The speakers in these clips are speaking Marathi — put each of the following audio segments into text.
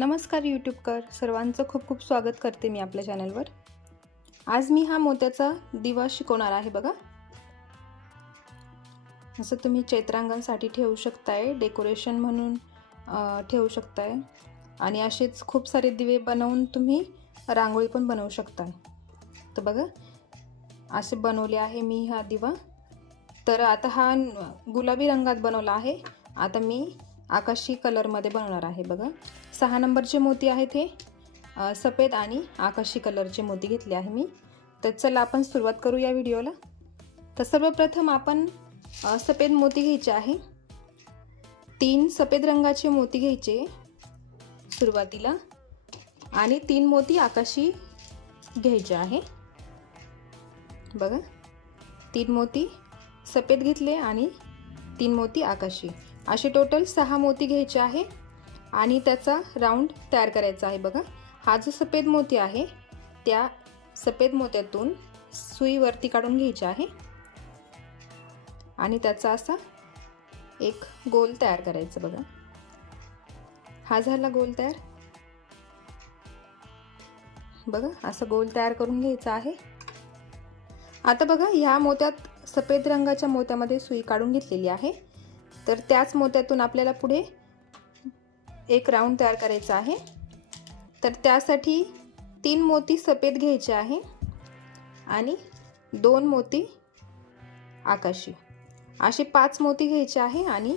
नमस्कार यूट्यूबकर सर्वांचं खूप खूप स्वागत करते मी आपल्या चॅनलवर। आज मी हा मोत्याचा दिवा शिकवणार आहे बघा। असं तुम्ही चैत्रांगणासाठी ठेवू शकताय, डेकोरेशन म्हणून ठेवू शकताय आणि असेच खूप सारे दिवे बनवून तुम्ही रांगोळी पण बनवू शकताय। तर बघा असे बनवले आहे मी हा दिवा। तर आता हा गुलाबी रंगात बनवला आहे, आता मी आकाशी कलर मध्ये बनवणार आहे बघा। 6 नंबरचे मोती आहेत हे, सफेद आणि आकाशी कलरचे मोती घेतले आहे मी। तर चला आपण सुरुवात करू या व्हिडिओला। तर सर्वप्रथम आपण सफेद मोती घ्यायचे आहे। 3 सफेद रंगाचे मोती घ्यायचे सुरुवातीला आणि 3 मोती आकाशी घ्यायचे आहे बघा। 3 मोती सफेद घेतले आणि 3 मोती आकाशी, असे टोटल 6 मोती घ्यायचे आहे आणि त्याचा राऊंड तयार करायचा आहे बघा। हा जो सफेद मोती आहे त्या सफेद मोत्यातून सुई वरती काढून घ्यायची आहे आणि त्याचा असा एक गोल तयार करायचा बघा। हा झाला गोल तयार बघा, असं गोल तयार करून घ्यायचा आहे। आता बघा ह्या मोत्यात सफेद रंगाच्या मोत्यामध्ये सुई काढून घेतलेली आहे, तर त्याच मोत्यातून आपल्याला पुढे एक राऊंड तयार करायचा आहे। तर त्यासाठी 3 मोती सफेद घ्यायचे आहे आणि 2 मोती आकाशी, असे 5 मोती घ्यायचे आहे आणि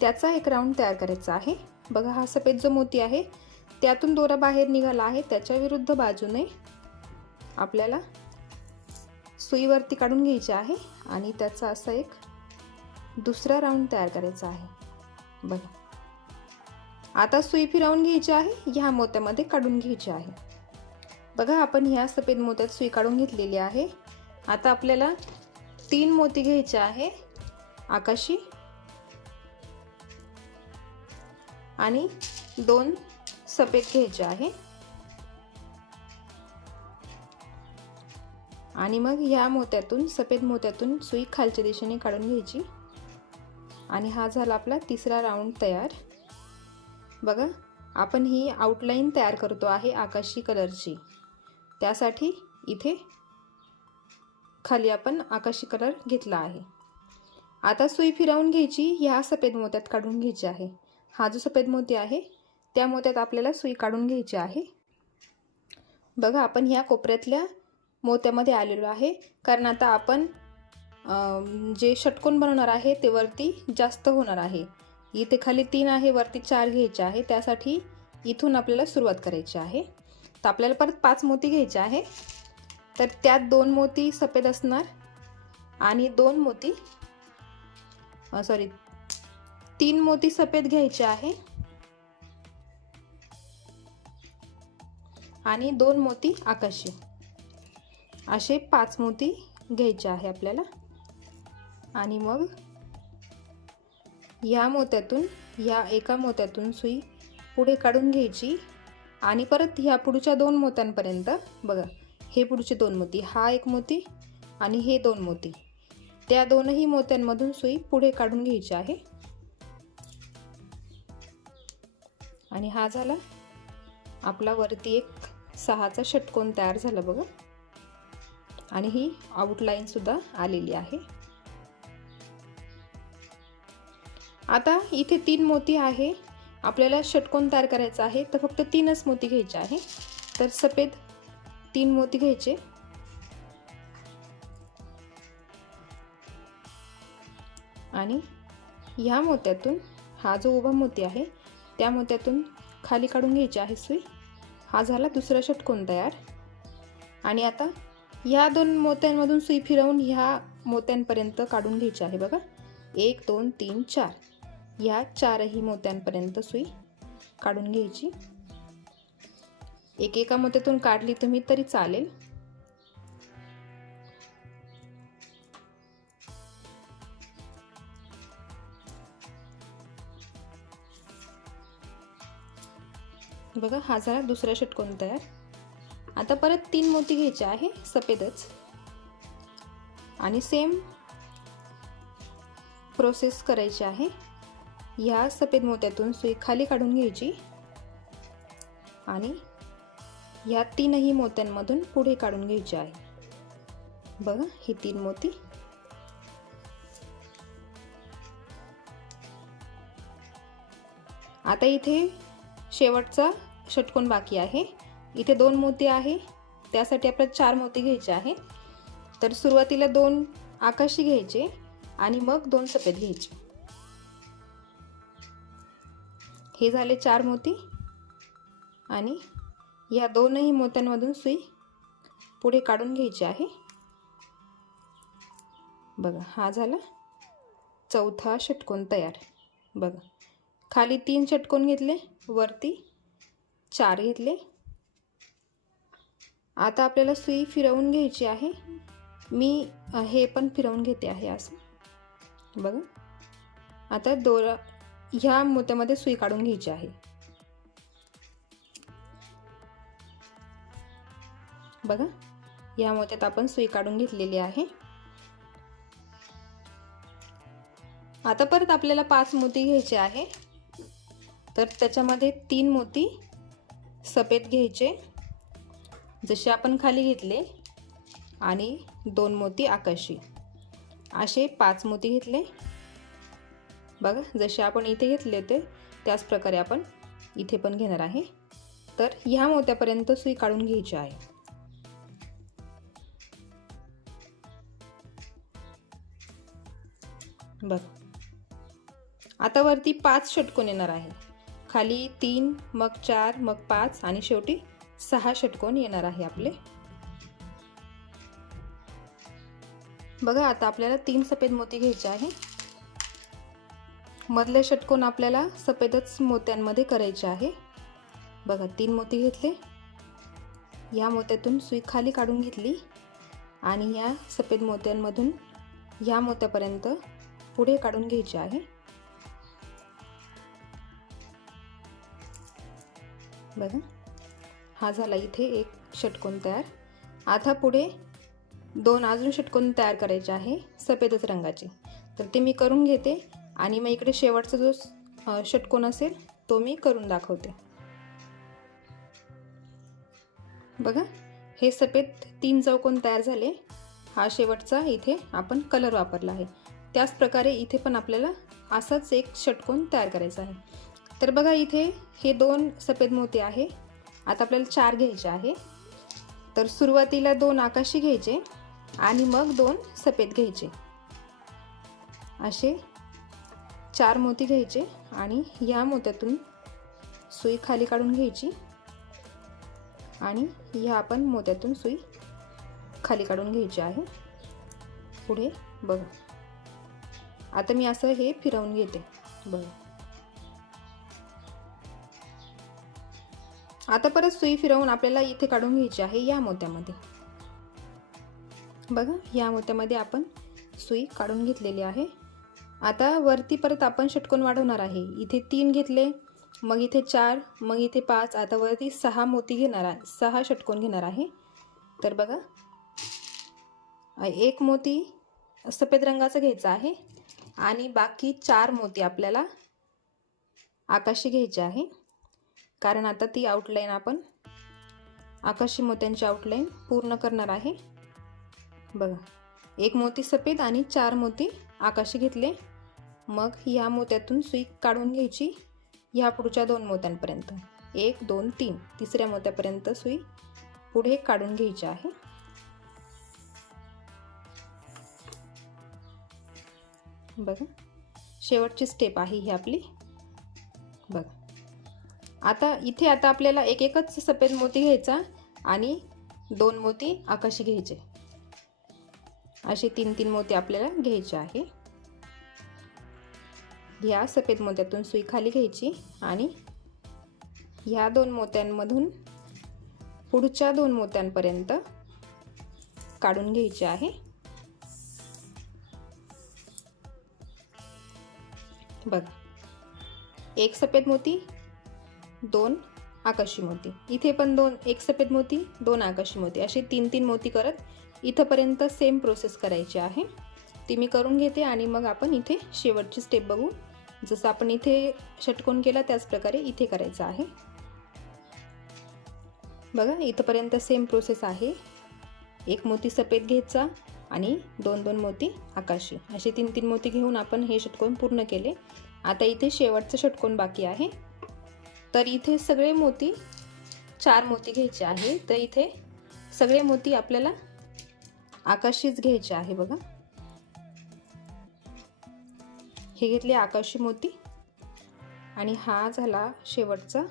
त्याचा एक राऊंड तयार करायचा आहे बघा। हा सफेद जो मोती आहे त्यातून दोरा बाहेर निघाला आहे, त्याच्या विरुद्ध बाजूने आपल्याला सुईवरती काढून घ्यायचे आहे आणि त्याचा असा एक दुसरा राऊंड तयार करायचा आहे बघा। आता सुई फिरवून घ्यायची आहे, ह्या मोत्यामध्ये काढून घ्यायची आहे बघा। आपण ह्या सफेद मोत्यात सुई काढून घेतलेली आहे। आता आपल्याला 3 मोती घ्यायचे आहे आकाशी आणि 2 सफेद घ्यायचे आहे आणि मग ह्या मोत्यातून सफेद मोत्यातून सुई खालच्या दिशेने काढून घ्यायची आणि हा झाला आपला तिसरा राऊंड तयार बघा। आपण ही आउटलाईन तयार करतो आहे आकाशी कलरची, त्यासाठी इथे खाली आपण आकाशी कलर घेतला आहे। आता सुई फिरवून घ्यायची, ह्या सफेद मोत्यात काढून घ्यायची आहे। हा जो सफेद मोती आहे त्या मोत्यात आपल्याला सुई काढून घ्यायची आहे बघा। आपण ह्या कोपऱ्यातल्या मोत्यामध्ये आलेलो आहे, कारण आता आपण जे षटकोन बनवणार आहे ते वरती जास्त होणार आहे। इथे खाली 3 आहे, वरती 4 घ्यायचे आहे, त्यासाठी इथून आपल्याला सुरुवात करायची आहे। तर आपल्याला परत 5 मोती घ्यायचे आहे, तर त्यात 2 मोती सफेद असणार आणि 2 मोती 3 मोती सफेद घ्यायचे आहे आणि 2 मोती आकाशी, असे 5 मोती घ्यायचे आहे आपल्याला। आणि मग ह्या मोत्यातून ह्या एका मोत्यातून सुई पुढे काढून घ्यायची आणि परत ह्या पुढच्या 2 मोत्यांपर्यंत बघा। हे पुढचे 2 मोती, हा एक मोती आणि हे 2 मोती, त्या दोनही मोत्यांमधून सुई पुढे काढून घ्यायची आहे आणि हा झाला आपला वरती एक 6चा षटकोन तयार झाला बघा। आणि ही आउटलाईन सुद्धा आलेली आहे। आता इथे 3 मोती आहे, आपल्याला षटकोन तयार करायचा आहे, तर फक्त 3च मोती घ्यायचे आहे। तर सफेद 3 मोती घ्यायचे आणि ह्या मोत्यातून हा जो उभा मोती आहे त्या मोत्यातून खाली काढून घ्यायची आहे सुई। हा झाला दुसरा षटकोन तयार आणि आता ह्या 2 मोत्यांमधून सुई फिरवून ह्या मोत्यांपर्यंत काढून घ्यायची आहे बघा। 1 2 3 4, ह्या 4ही मोत्यांपर्यंत सुई काढून घ्यायची। एका मोत्यातून काढली तुम्ही तरी चालेल। बघा हा झाला दुसरा षटकोन तयार। आता परत 3 मोती घ्यायचे आहे सफेदच आणि सेम प्रोसेस करायची आहे। ह्या सफेद मोत्यातून सुई खाली काढून घ्यायची आणि ह्या तीनही मोत्यांमधून पुढे काढून घ्यायचे आहे. बघा ही 3 मोती. आता इथे शेवटचा षटकोन बाकी आहे. इथे 2 मोती आहे, त्यासाठी आपल्याला 4 मोती घ्यायचे आहे. तर सुरुवातीला 2 आकाशी घ्यायचे आणि मग 2 सफेद घ्यायचे. हे झाले 4 मोती आणि या दोनही मोत्यांमधून सुई पुढे काढून घ्यायची आहे. बघा हा झाला चौथा षटकोन तयार. बघा खाली 3 षटकोन घेतले, वरती 4 घेतले. आता आपल्याला सुई फिरवून घ्यायची आहे. मी हे पण फिरवून घेते आहे असं. बघा आता दोरा ह्या मोत्यामध्ये सुई काढून घ्यायची आहे. बघा या मोत्यात आपण सुई काढून घेतलेली आहे. आता परत आपल्याला 5 मोती घ्यायचे आहे. तर त्याच्यामध्ये 3 मोती सफेद घ्यायचे जसे आपण खाली घेतले आणि 2 मोती आकाशी, असे 5 मोती घेतले. बघा जसे आपण इथे घेतले होते त्याच प्रकारे आपण इथे पण घेणार आहे. तर ह्या मोत्यापर्यंत सुई काढून घ्यायची आहे. बघा आता वरती 5 षटकोन येणार आहे. खाली 3, मग 4, मग 5 आणि शेवटी 6 षटकोन येणार आहे आपले. बघा आता आपल्याला 3 सफेद मोती घ्यायचे आहे. मधले षटकोन आपल्याला सफेदच मोत्यांमध्ये करायचे आहे. बघा 3 मोती घेतले, या मोत्यातून सुई खाली काढून घेतली आणि या सफेद मोत्यांमधून या मोत्यापर्यंत पुढे काढून घ्यायचे आहे. बघा हा झाला इथे एक षटकोन तयार. आता पुढे 2 अजून षटकोन तयार करायचे आहे सफेदच रंगाचे. तर ते मी करून घेते आणि मग इकडे शेवटचा जो षटकोन असेल तो मी करून दाखवते. बघा हे सफेद 3 चौकोन तयार झाले. हा शेवटचा इथे आपण कलर वापरला आहे. त्याच प्रकारे इथे पण आपल्याला असाच एक षटकोन तयार करायचा आहे. तर बघा इथे हे 2 सफेद मोती आहे. आता आपल्याला 4 घ्यायचे आहे. तर सुरुवातीला 2 आकाशी घ्यायचे आणि मग 2 सफेद घ्यायचे. असे 4 मोती घ्यायचे आणि ह्या मोत्यातून सुई खाली काढून घ्यायची आणि ह्या आपण मोत्यातून सुई खाली काढून घ्यायची आहे. पुढे बघा आता मी असं हे फिरवून घेते. बघा आता परत सुई फिरवून आपल्याला इथे काढून घ्यायची आहे या मोत्यामध्ये. बघा या मोत्यामध्ये आपण सुई काढून घेतलेली आहे. आता वरती परत आपण षटकोन वाढवणार आहे. इथे 3 घेतले, मग इथे 4, मग इथे 5. आता वरती 6 मोती घेणार आहे, 6 षटकोन घेणार आहे. तर बघा एक मोती सफेद रंगाचा घ्यायचा आहे आणि बाकी 4 मोती आपल्याला आकाशी घ्यायचे आहे. कारण आता ती आउटलाईन आपण आकाशी मोत्यांची आउटलाईन पूर्ण करणार आहे. बघा एक मोती सफेद आणि 4 मोती आकाशी घेतले. मग ह्या मोत्यातून सुई काढून घ्यायची ह्या पुढच्या 2 मोत्यांपर्यंत. 1, 2, 3 तिसऱ्या मोत्यापर्यंत सुई पुढे काढून घ्यायची आहे. बघा शेवटची स्टेप आहे ही आपली. बघा आता इथे आता आपल्याला एकच सफेद मोती घ्यायचा आणि 2 मोती आकाशी घ्यायचे. असे 3 मोती आपल्याला घ्यायचे आहे. ह्या सफेद मोत्यातून सुई खाली घ्यायची आणि ह्या 2 मोत्यांमधून पुढच्या 2 मोत्यांपर्यंत काढून घ्यायचे आहे. बघा एक सफेद मोती, 2 आकाशी मोती. इथे पण 1 सफेद मोती, 2 आकाशी मोती, असे 3 मोती करत इथपर्यंत सेम प्रोसेस करायची आहे. ती मी करून घेते आणि मग आपण इथे शेवटची स्टेप बघू. जसं आपण इथे षटकोन केला त्याच प्रकारे इथे करायचं आहे. बघा इथंपर्यंत सेम प्रोसेस आहे. एक मोती सफेद घ्यायचा आणि 2-2 मोती आकाशी, असे 3-3 मोती घेऊन आपण हे षटकोन पूर्ण केले. आता इथे शेवटचं षटकोन बाकी आहे. तर इथे सगळे मोती 4 मोती घ्यायचे आहे. तर इथे सगळे मोती आपल्याला आकाशीच घ्यायचे आहे. बघा हे घेतले आकाशी मोती आणि हा झाला शेवटचा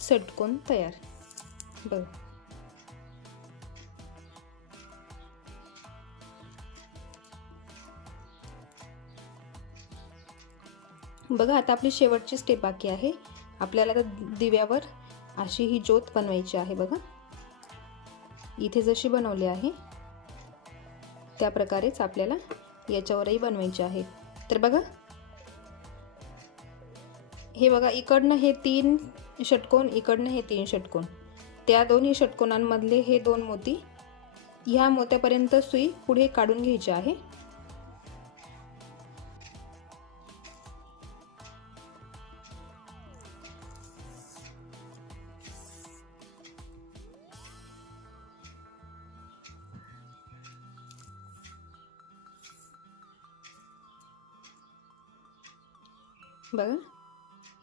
षटकोन तयार. बघा बघा आता आपली शेवटची स्टेप बाकी आहे. आपल्याला आता दिव्यावर अशी ही ज्योत बनवायची आहे. बघा इथे जशी बनवली आहे त्या प्रकारेच आपल्याला याच्यावरही बनवायची आहे. तर बघा हे बघा इकडनं हे 3 षटकोन, इकडनं हे 3 षटकोन, त्या दोन्ही षटकोनांमधले हे 2 मोती ह्या मोत्यापर्यंत सुई पुढे काढून घ्यायची आहे. बघा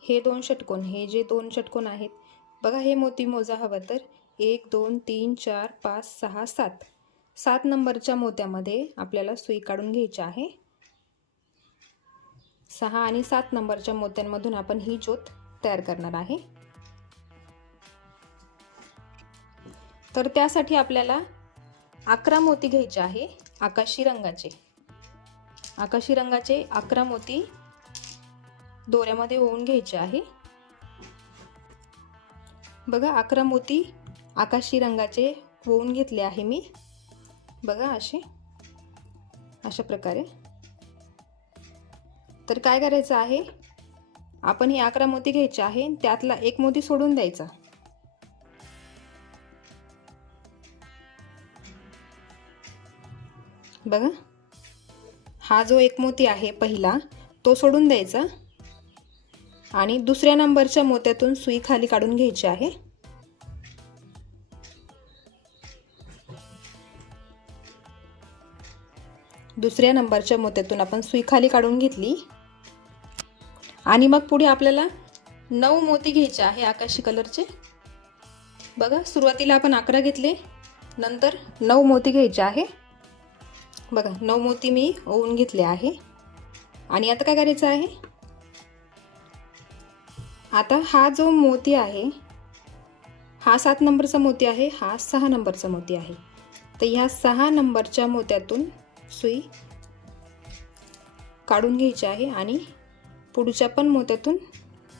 हे 2 षटकोन, हे जे 2 षटकोन आहेत बघा, हे मोती मोजा हवं तर 1 2 3 4 5 6 7 7 नंबरच्या मोत्यामध्ये आपल्याला सुई काढून घ्यायची आहे. 6 आणि 7 नंबरच्या मोत्यांमधून आपण ही ज्योत तयार करणार आहे. तर त्यासाठी आपल्याला 11 मोती घ्यायचे आहे आकाशी रंगाचे. आकाशी रंगाचे 11 मोती दोऱ्यामध्ये ओवून घ्यायचे आहे. बघा 11 मोती आकाशी रंगाचे ओवून घेतले आहे मी. बघा अशा प्रकारे. तर काय करायचं आहे, आपण हे 11 मोती घ्यायचे आहे, त्यातला एक मोती सोडून द्यायचा. बघा हा जो एक मोती आहे पहिला तो सोडून द्यायचा आणि दुसऱ्या नंबरच्या मोत्यातून सुई खाली काढून घ्यायची आहे. दुसऱ्या नंबरच्या मोत्यातून आपण सुई खाली काढून घेतली आणि मग पुढे आपल्याला 9 मोती घ्यायचे आहे आकाशी कलरचे. बघा सुरुवातीला आपण 11 घेतले, नंतर 9 मोती घ्यायचे आहे. बघा 9 मोती मी ओवून घेतले आहे. आणि आता काय करायचं आहे, आता हा जो मोती आहे हा 7 नंबरचा मोती आहे, हा 6 नंबरचा मोती आहे. तर ह्या 6 नंबरच्या मोत्यातून सुई काढून घ्यायची आहे आणि पुढच्या पण मोत्यातून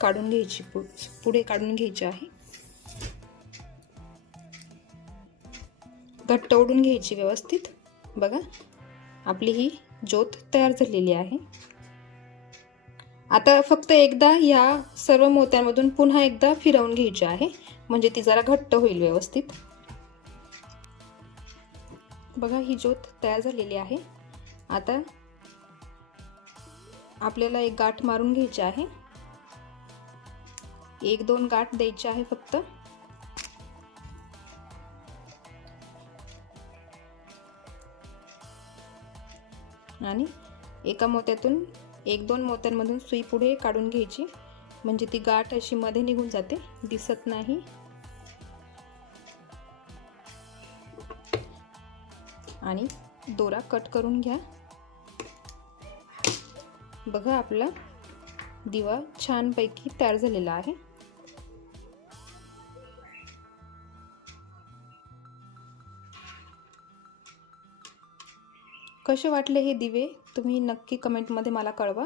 काढून घ्यायची, पुढे काढून घ्यायची आहे. घट्ट ओढून घ्यायची व्यवस्थित. बघा आपली ही ज्योत तयार झालेली आहे. आता फक्त एकदा या सर्व मोत्यांमधून पुन्हा एकदा फिरवून घ्यायची आहे, म्हणजे ती जरा घट्ट होईल व्यवस्थित. बघा ही ज्योत तयार झालेली आहे. आता आपल्याला एक गाठ मारून घ्यायची आहे. 1-2 गाठ द्यायची आहे फक्त. आणि एका मोत्यातून 1-2 मोत्यांमधून सुई पुढे काढून घ्यायची, म्हणजे ती गाठ अशी मध्ये निघून जाते, दिसत नाही. आणि दोरा कट करून घ्या. बघा आपला दिवा छानपैकी तयार झालेला आहे. कसे वाटले हे दिवे तुम्ही नक्की कमेंटमध्ये मला कळवा.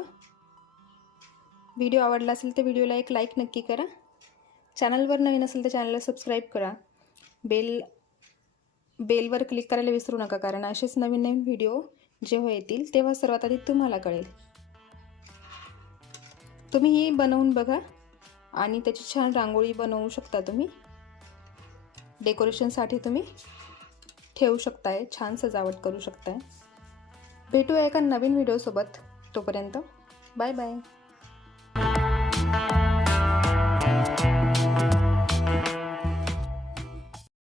व्हिडिओ आवडला असेल तर व्हिडिओला एक लाईक नक्की करा. चॅनलवर नवीन असेल तर चॅनलला सबस्क्राईब करा. बेलवर क्लिक करायला विसरू नका, कारण असेच नवीन नवीन व्हिडिओ जेव्हा येतील तेव्हा सर्वात आधी तुम्हाला कळेल. तुम्ही ही बनवून बघा आणि त्याची छान रांगोळी बनवू शकता. तुम्ही डेकोरेशनसाठी तुम्ही ठेवू शकताय, छान सजावट करू शकताय. भेटूया एका नवीन व्हिडिओसोबत. तोपर्यंत बाय बाय.